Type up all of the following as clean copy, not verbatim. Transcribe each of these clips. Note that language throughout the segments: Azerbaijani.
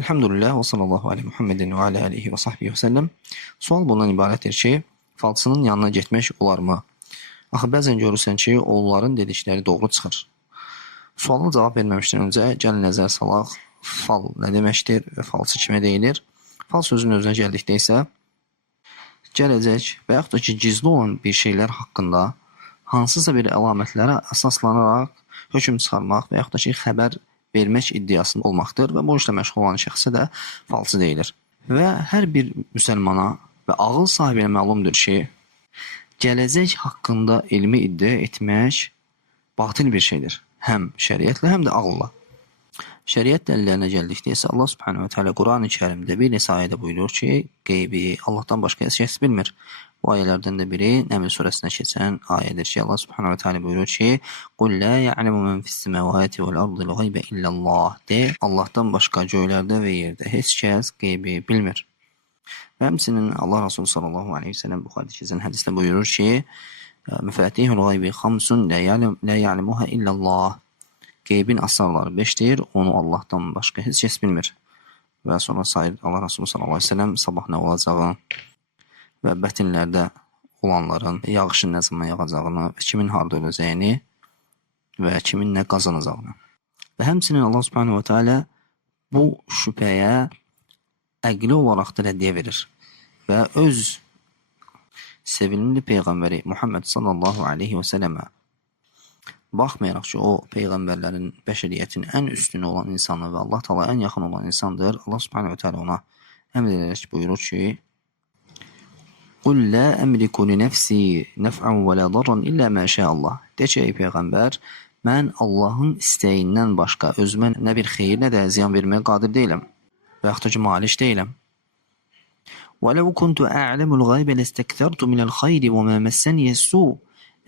Elhamdülillah ve sallallahu aleyhi Muhammedin ve ala alihi ve sahbihi ve sellem. Sual bundan ibarətdir ki, falçının yanına getmək olarmı? Axı bəzən görürsən ki, onların dedikləri doğru çıxır. Sualına cavab verməmişdən öncə gəlin nəzər salaq, fal nə deməkdir və falçı kimə deyilir? Fal sözünün özünə gəldikdə isə gələcək və yaxud da ki, gizli olan bir şeylər haqqında hansısa bir əlamətlərə əsaslanaraq hökm çıxarmaq və yaxud da ki, xəbər vermək iddiasında olmaqdır və bu işlə məşğul olan şəxsə də falçı deyilir. Və hər bir müsəlmana və ağıl sahibinə məlumdur ki, gələcək haqqında elmi iddia etmək batil bir şeydir. Həm şəriətlə, həm də ağılla. Şəriət dəlillərinə gəldikdə isə Allah Subhanahu wa Taala Qurani Kərimdə bir neçə ayədə buyurur ki, qeybi Allahdan başqa heç kəs bilmir. Bu ayələrdən də biri Nəml surəsində keçən ayədir ki, Allah Subhanahu wa Taala buyurur ki, "Qul la ya'lamu men fis-semawati vel-ardi l-ğaybe illallah." De, Allahdan başqa göylərdə və yerdə heç kəs qeybi bilmir. Və həmçinin Allah Resulü sallallahu aleyhi ve sellem Buxarıda keçən hədisdə buyurur ki, "Məfatihul ğaybi xamsun la ya'lamuha illallah." Qeybin asarları 5'dir, onu Allahdan başqa heç kəs bilmir. Və sonra sayır Allah Resulü sallallahu aleyhi ve sellem sabah nə olacağı və bətinlərdə olanların yağışın nə zaman yağacağını və kimin harda öləcəyini və kimin nə qazanacağını. Və həmçinin Allah Subhanahu wa Taala bu şübhəyə əqli olaraq da rəddiyə verir və öz sevimli peyğəmbəri Muhammed sallallahu aleyhi ve sellemə baxmayaraq ki, o peyğəmbərlərin bəşəriyyətin ən üstünü olan insanı və Allah Taala ən yaxın olan insandır. Allah Subhanahu wa Taala ona əmr edərək buyurur ki: "Qul la amliku li nafsi naf'an və la darran illa ma şa'allah." De ki, ey peyğəmbər, mən Allahın istəyindən başqa özümə nə bir xeyir, nə də ziyan verməyə qadir deyiləm və yaxud da ki, malik deyiləm. "Və law kuntu a'lamul ghayba lastakthartu minal khayri və ma massani as-su."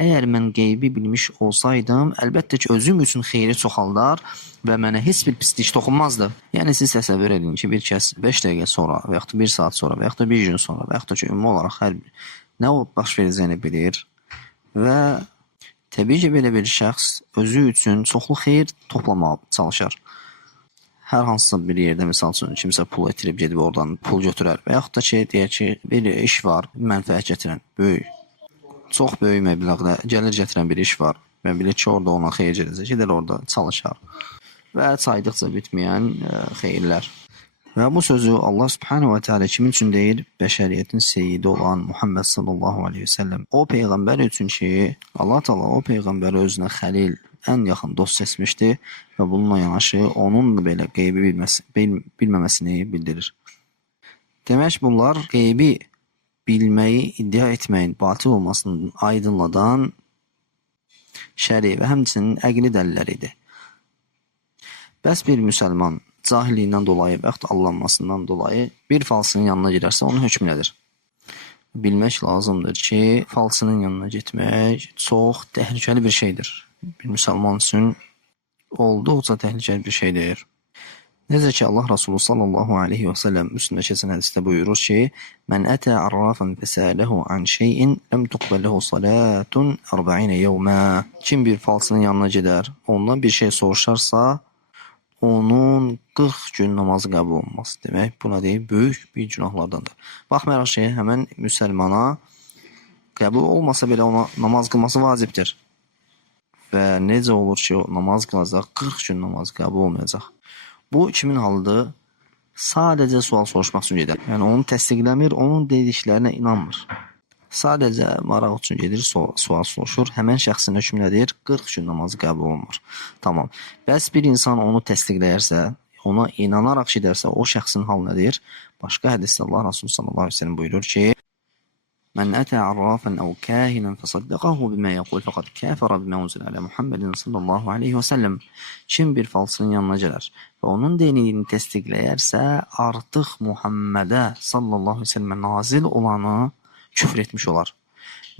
Əgər mən qeybi bilmiş olsaydım, əlbəttə ki, özüm üçün xeyri çoxaldar və mənə heç bir pislik toxunmazdı. Yəni, siz təsəvvür edin ki, bir kəs 5 dəqiqə sonra və yaxud da 1 saat sonra və yaxud da 1 gün sonra və yaxud da ki, ümumi olaraq hər nə baş verəcəyini bilir və təbii ki, belə bir şəxs özü üçün çoxlu xeyir toplamağa çalışar. Hər hansısa bir yerdə, misal üçün, kimsə pul itirib gedib oradan pul götürər və yaxud da ki, deyək ki, bir iş var, mənfəət gətirən, böyük. Çox böyük məbləğdə gəlir gətirən bir iş var və bilir ki, orada ona xeyir gələcək, gedər orada çalışar və saydıqca bitməyən xeyirlər. Və bu sözü Allah Subhanahu wa Taala kimin üçün deyir? Bəşəriyyətin seyyidi olan Muhammed sallallahu aleyhi ve sellem. O peyğəmbər üçün ki, Allah Taala o peyğəmbəri özünə xəlil, ən yaxın dost seçmişdi və bununla yanaşı onun belə qeybi bilməməsini bildirir. Demək, bunlar qeybi bilməyi iddia etməyin batil olmasını aydınladan şəri və həmçinin əqli dəlilləridir. Bəs bir müsəlman cahilliyindən dolayı və yaxud allanmasından dolayı bir falsının yanına girərsə, onun hökmü nədir? Bilmək lazımdır ki, falsının yanına getmək çox təhlükəli bir şeydir. Bir müsəlman üçün olduqca təhlükəli bir şeydir. Necə ki, Allah Resulü sallallahu aleyhi ve sellem Müslimdə keçən hədisdə buyurur ki, "Mən ətə arrafan fəsələhu an şeyin ləm tuqbələhu salatun 40 yevmə." Kim bir falsının yanına gedər, ondan bir şey soruşarsa, onun 40 gün namazı qəbul olunmaz. Demək, buna deyil, böyük bir günahlardandır. Baxmayaraq ki, həmən müsəlmana qəbul olmasa belə ona namaz qılması vacibdir. Və necə olur ki, o namaz qılacaq, 40 gün namaz qəbul olmayacaq. Bu kimin halıdır? Sadəcə sual soruşmaq üçün gedir. Yəni onu təsdiqləmir, onun dediklərinə inanmır. Sadəcə maraq üçün gedir, sual soruşur. Həmən şəxsin hökmü nədir? 40 gün namazı qəbul olunmur. Tamam. Bəs bir insan onu təsdiqləyərsə, ona inanaraq gedərsə, o şəxsin halı nədir? Başqa hədisdə Allah Resulü sallallahu aleyhi ve sellem buyurur ki, "Mən ətə arrafan əv kəhinən fəsaddəqəhu bimə yəqul fəqad kəfərə bimə unzil alə Muhammedin sallallahu aleyhi ve sellem." Kim bir falsının yanına gələr və onun dinini təsdiqləyərsə, artıq Muhammedə sallallahu aleyhi ve sellemə nazil olanı küfr etmiş olar.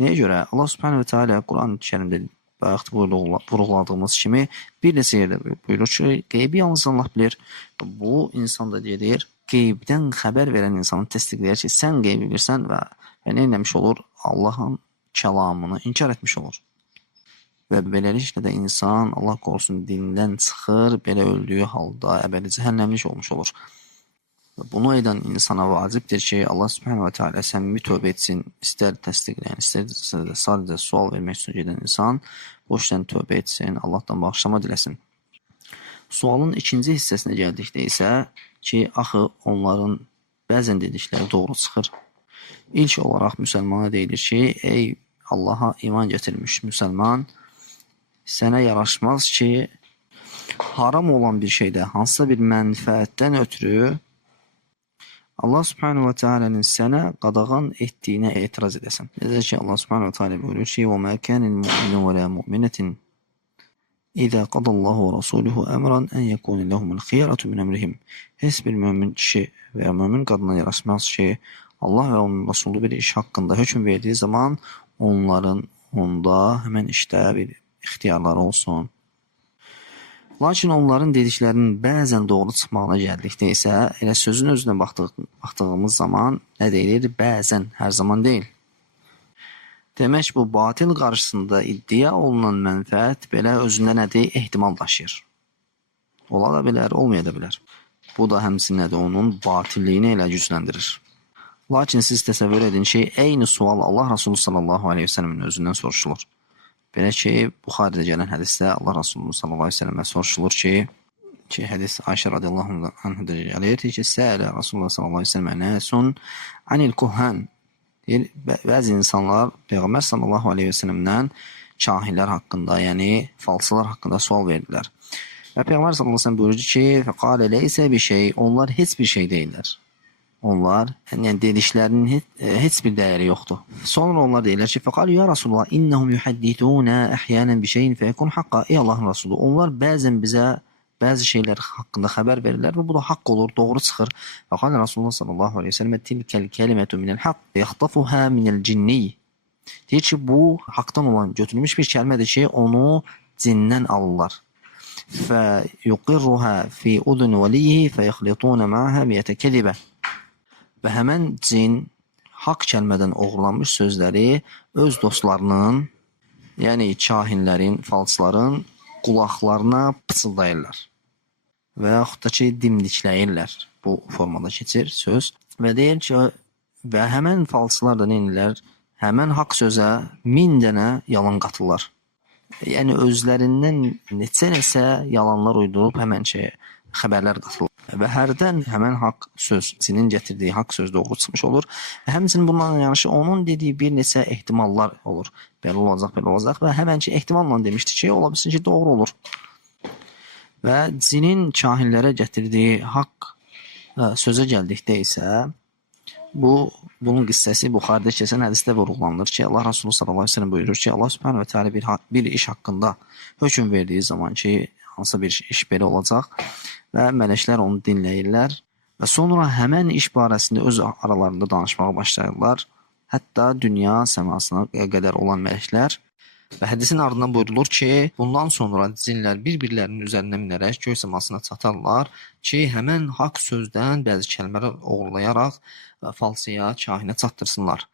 Nəyə görə? Allah Subhanahu wa Taala Quran-ı Kərimdə bayaq vurğuladığımız kimi bir neçə yerdə buyurur ki, qeybi yalnız Allah bilir. Bu insan da deyir, qeybdən xəbər verən insanı təsdiqləyər ki, sən qeybi bilirsən və nə etmiş olur? Allahın kəlamını inkar etmiş olur. Və beləliklə də insan Allah qorusun dindən çıxır, belə öldüyü halda əbədi cəhənnəmlik olmuş olur. Bunu edən insana vacibdir ki, Allah Subhanahu wa Taala səmimi tövbə etsin. İstər təsdiqləyən, istərsə də sadəcə sual vermək üçün gedən insan boşdan tövbə etsin, Allahdan bağışlama diləsin. Sualın ikinci hissəsinə gəldikdə isə ki, axı onların bəzən dedikləri doğru çıxır. İlk olaraq müsəlmana deyilir ki, ey Allaha iman gətirmiş müsəlman, sənə yaraşmaz ki, haram olan bir şeydə hansısa bir mənfəətdən ötürü Allah Subhanahu wa Taala'nın sənə qadağan etdiyinə etiraz edəsən. Necə ki, Allah Subhanahu wa Taala buyurur ki, وَمَا كَانَ الْمُؤْمِنُ وَلَا مُؤْمِنَةٍ إِذَا قَضَى اللَّهُ وَرَسُولُهُ أَمْرًا أَنْ يَكُونَ لَهُمُ الْخِيَرَةُ مِنْ أَمْرِهِمْ. Heç bir mömin kişi və ya mömin qadına yaraşmaz ki, Allah və onun Rasulü bir iş haqqında hökm verdiyi zaman onların onda həmən işdə bir ixtiyarları olsun. Lakin onların dediklərinin bəzən doğru çıxmağına gəldikdə isə elə sözün özünə baxdığımız zaman nə deyilir? Bəzən, hər zaman deyil. Demək, bu batil qarşısında iddia olunan mənfəət belə özündə nədir? Ehtimal daşıyır. Ola da bilər, olmaya da bilər. Bu da həmçinin nədir? Onun batilliyini elə gücləndirir. Lakin siz təsəvvür edin ki, eyni sual Allah Resulü sallallahu aleyhi ve sellemin özündən soruşulur. Belə ki, Buxaridə gələn hədisdə Allah Resulü sallallahu aleyhi ve sellemə soruşulur ki hədis Ayşə radiyallahu anhədə gəlir ki, Səələ Resulullah sallallahu aleyhi ve sellemə nəsun anil kuhan. Bəzi insanlar Peyğəmbər sallallahu aleyhi ve sellemdən kahilər haqqında, yəni falsılar haqqında sual verdilər. Və Peyğəmbər sallallahu aleyhi ve sellem buyurdu ki, fəqalə leysə bir şey, onlar heç bir şey deyirlər. Onlar, yəni dediklərinin heç bir dəyəri yoxdur. Sonra onlar deyirlər ki, fəqalə ya Rasulullah, innəhum yuhaddithunə əhyənən bir şeyin fəyəkun haqqa. Ey Allahın Rasulü, onlar bəzən bizə bəzi şeylər haqqında xəbər verirlər və bu da haqq olur, doğru çıxır. Fəqalə Rasulullah sallallahu aleyhi ve sellem tilkəl kəlimətu minəl haqq yaxtafuhə minəl cinni. Deyir ki, bu haqdan olan götürülmüş bir kəlmədir ki, onu cindən alırlar. Fəyuqirruhə fi udun vəliyhi fəyəxlitunə ma'hə miyyətə kədibə. Və həmən cin haqq kəlmədən oğurlanmış sözləri öz dostlarının, yəni kahinlərin, falsların qulaqlarına pıçıldayırlar. Və yaxud da ki, dimdikləyirlər. Bu formada keçir söz. Və deyir ki, və həmən falsılar da neynirlər? Həmən haqq sözə 1000 dənə yalan qatırlar. Yəni özlərindən neçə yalanlar uydurub həmən xəbərlər qatırlar. Və hərdən həmən haqq söz, cinin gətirdiyi haqq söz doğru çıxmış olur. Və həmçinin bununla yanaşı onun dediyi bir neçə ehtimallar olur. Belə olacaq, belə olacaq və həmən ki, ehtimalla demişdi ki, ola bilsin ki, doğru olur. Və cinin kahinlərə gətirdiyi haqq sözə gəldikdə isə bunun qissəsi Buxaridə keçən hədisdə vurğulanır ki, Allah Resulü sallallahu aleyhi ve sellem buyurur ki, Allah Subhanahu wa Taala bir iş haqqında hökm verdiyi zaman ki, hansısa bir iş belə olacaq və mələklər onu dinləyirlər və sonra həmən iş barəsində öz aralarında danışmağa başlayırlar. Hətta dünya səmasına qədər olan mələklər və hədisin ardından buyurulur ki, bundan sonra cinlər bir-birlərinin üzərinə minərək göy səmasına çatarlar ki, həmən haqq sözdən bəzi kəlmələr oğurlayaraq falsıya, kahinə çatdırsınlar.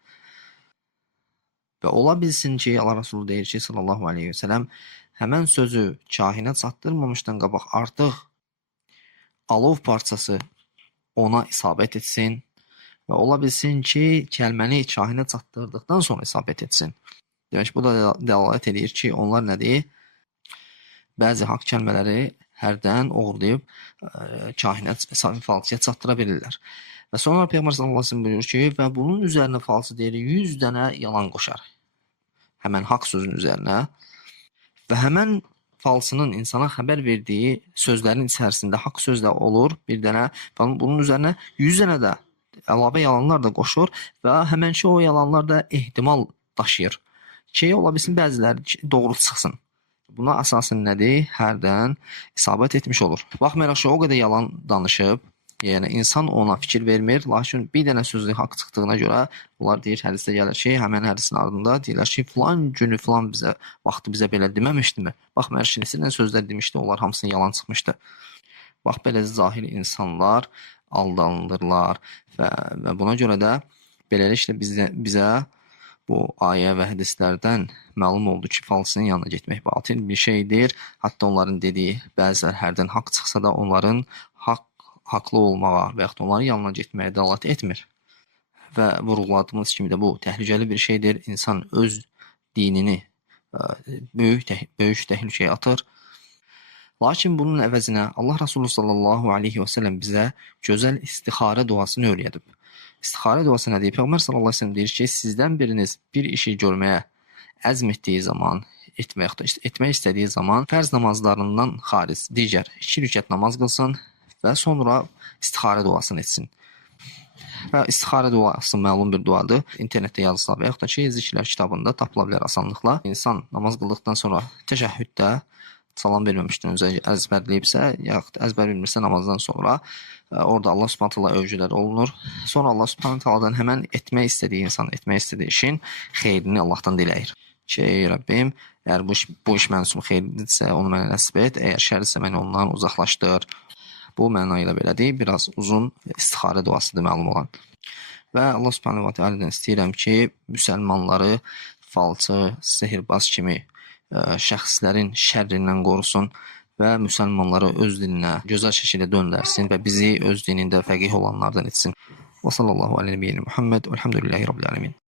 Və ola bilsin ki, Allah Resulü deyir ki, sallallahu aleyhi ve sellem, həmən sözü kahinə çatdırmamışdan qabaq artıq alov parçası ona isabət etsin və ola bilsin ki, kəlməni kahinə çatdırdıqdan sonra isabət etsin. Demək, bu da dəlalət edir ki, onlar nədir? Bəzi haqq kəlmələri hərdən oğurlayıb kahinə, falsıya çatdıra bilirlər. Və sonra Peyğəmbər sallallahu əleyhi və səlləm buyurur ki, və bunun üzərinə falsı deyir, 100 dənə yalan qoşar. Həmən haqq sözün üzərinə və həmən falsının insana xəbər verdiyi sözlərin içərisində haqq söz də olur, bir dənə, bunun üzərinə 100 dənə də əlavə yalanlar da qoşur və həmənki o yalanlar da ehtimal daşıyır ki, ola bilsin bəziləri doğru çıxsın. Buna əsasən nədir? Hərdən isabət etmiş olur. Baxmayaraq ki, o qədər yalan danışıb, yəni insan ona fikir vermir, lakin bir dənə sözlü haqq çıxdığına görə bunlar deyir, hədisdə gəlir ki, həmən hədisin ardında deyirlər ki, filan günü filan vaxtı bizə belə deməmişdimi? Baxmayaraq ki, neçə sözlər demişdi, onlar hamısının yalan çıxmışdı. Bax, belə zahir insanlar aldanılırlar və buna görə də beləliklə bizə bu ayə və hədislərdən məlum oldu ki, falsının yanına getmək batil bir şeydir. Hətta onların dediyi bəzilər hərdən haqq çıxsa da onların haqq haqlı olmağa və yaxud onların yanına getməyə dəlalət etmir. Və vurğuladığımız kimi də bu təhlükəli bir şeydir. İnsan öz dinini böyük təhlükəyə atır. Lakin bunun əvəzinə Allah Resulü sallallahu aleyhi və səlləm bizə gözəl istixarə duasını öyrədib. İstixarə duası nədir? Peyğəmbər sallallahu aleyhi və səlləm deyir ki, sizdən biriniz bir işi görməyə əzm etdiyi zaman, etmək istədiyi zaman fərz namazlarından xaric digər 2 rükət namaz qılsın və sonra istixarə duasını etsin. Və istixarə duası məlum bir duadır. İnternetdə yazılsa və yaxud da ki, zikirlər kitabında tapıla bilər asanlıqla. İnsan namaz qıldıqdan sonra təşəhhüddə salam verməmişdən öncə əzbərləyibsə, yaxud əzbər bilmirsə namazdan sonra orada Allah Subhanahu taala övcülər olunur. Sonra Allah Subhanahu taaladan həmən etmək istədiyi insan, etmək istədiyi işin xeyrini Allahdan diləyir. Ki, ey Rəbbim, əgər bu iş mənim üçün xeyirlidirsə, onu mənə nəsib et, əgər şərdirsə məni ondan uzaqlaşdır. Bu məna ilə belədir, biraz uzun istixarə duasıdır məlum olan. Və Allah Subhanahu Taala'dan istəyirəm ki, müsəlmanları falçı, sehirbaz kimi şəxslərin şərrindən qorusun və müsəlmanları öz dininə gözəl şəkildə döndərsin və bizi öz dinində fəqih olanlardan etsin. Və sallallahu aleyhi və Muhammed, elhamdülillahi rabbil alemin.